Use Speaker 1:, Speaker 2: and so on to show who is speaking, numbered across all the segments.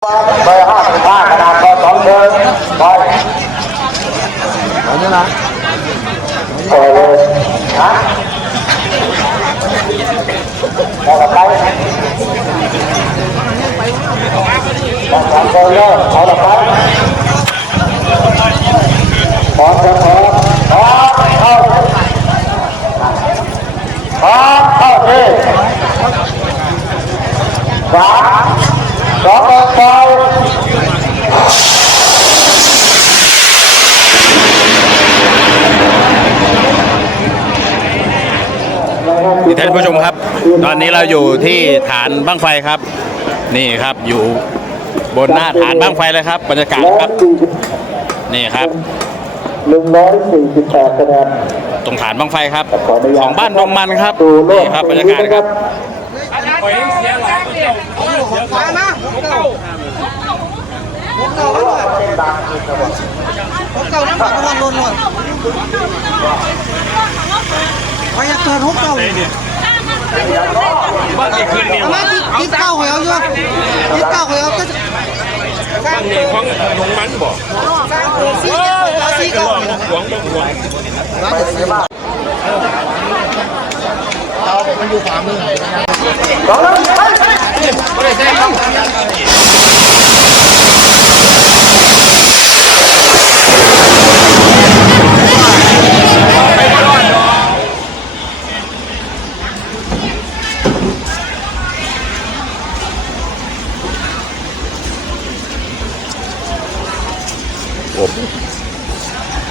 Speaker 1: เบอร์ห้าสิบห้าขนาดเบอร์สองเดินไป
Speaker 2: อันนี้นะ
Speaker 1: ปล่อยเลยฮะเอาละไปต้องสองเดินเลยเอาละไปพร้อมจะพร้อมพร้อมเข้าพร้อมเข้าที่สาม สองเดินไป
Speaker 3: ท่านผู้ชมครับ ตอนนี้เราอยู่ที่ฐานบ้างไฟครับ นี่ครับอยู่บนหน้าฐานบ้างไฟเลยครับบรรยากาศครับ นี่ครับ
Speaker 1: หนึ่งร้อยสี่สิบแปดคะแนน
Speaker 3: ตรงฐานบ้างไฟครับ
Speaker 1: ขออนุญาต
Speaker 3: ของบ้านดงมันครับ
Speaker 1: ดูโล
Speaker 3: นี่
Speaker 1: ก
Speaker 3: ครับบรรยากาศครับ
Speaker 2: ผมเก่าน้ำมันวันลนเลยไปอยากเกิดหกเก่าบ้านเด็กคืนนี่มาที่ เก้าเหวอยู่ที่เก้าเหวามันอกสร้างตัวซีเก้าซีเก้าหลวงหลวงร้านจะซื้อมาเอามันอยู่ฝ่ามือ
Speaker 1: สองแล้วไป
Speaker 2: ไม่ได้ใช่ครับ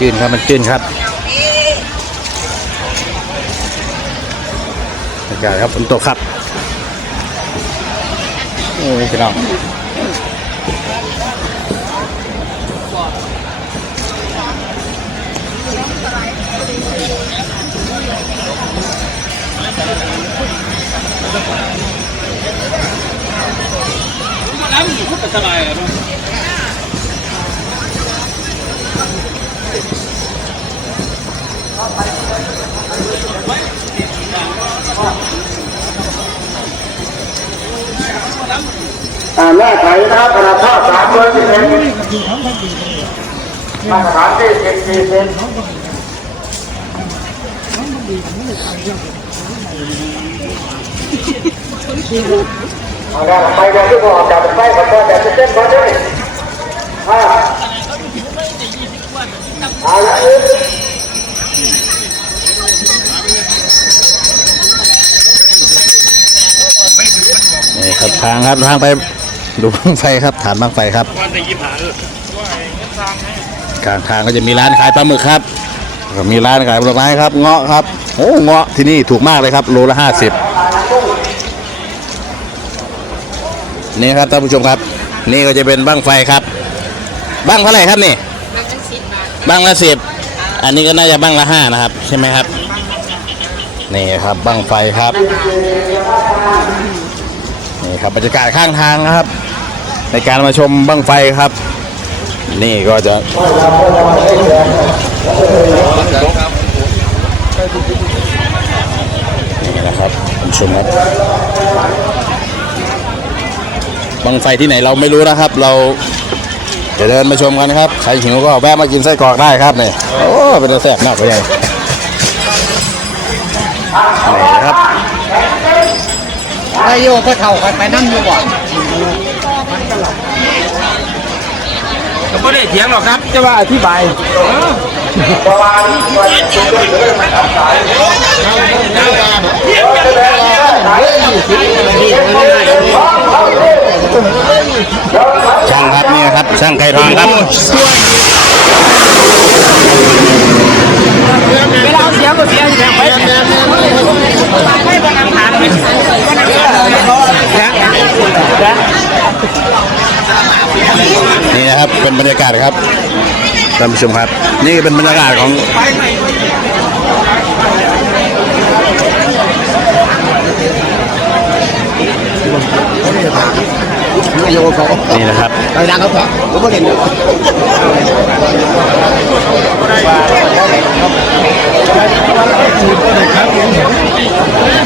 Speaker 3: จืนครับ มันจืนครับ บรรยากาศครับฝนตกครับโอ้ยพี่น้อง
Speaker 1: อ่า แม่ไขนะครับขนาดท่อสามร้อยสิบเอ็ดมาตรฐานที่สิบสี่เซนเอาได้ไปเดี๋ยวที่ผมอกจากไปขอโทษแต่จะเต้นพอได้อ่าเอาละอีก
Speaker 3: นี่ครับทางครับทางไป ดูบ้างไฟครับฐานบ้างไฟครับกลางทางก็จะมีร้านขายปลาหมึกครับ มีร้านขายผลไม้ครับ เงาะครับ โอ้เงาะที่นี่ถูกมากเลยครับ โลละห้าสิบนี่ครับท่านผู้ชมครับ นี่ก็จะเป็นบ้างไฟครับบ้างเท่าไหร่ครับนี่บ้างละสิบอันนี้ก็น่าจะบ้างละห้านะครับ ใช่ไหมครับ นี่ครับบ้างไฟครับ นี่ครับบรรยากาศข้างทางนะครับ ในการมาชมบั้งไฟครับ นี่ก็จะนี่นะครับคุณชมครับบั้งไฟที่ไหนเราไม่รู้นะครับ เราจะเดินมาชมกันครับใครหิวก็แวะมากินไส้กรอกได้ครับนี่โอ้เป็นแซ่บมากเลยนี่นะครับ
Speaker 2: ไอ้โยก็เท่ากันไปนั่งอยู่บ่
Speaker 4: ก็ไม่ได้เถียงหรอกครับจะว่าอธิบาย
Speaker 1: ประมาณวันศุกร์หรือวันเสาร์
Speaker 3: ช่างครับนี่ครับช่างไก่ทองครับ
Speaker 4: เวลาเสียก็เสียอยู่แล้วไปไม่ประกันทานเลย
Speaker 3: นี่นะครับเป็นบรรยากาศครับท่านผู้ชมครับ นี่เป็นบรรยากาศของนี่นะครับ
Speaker 2: ไปดังเห็นอยู่
Speaker 1: ครับ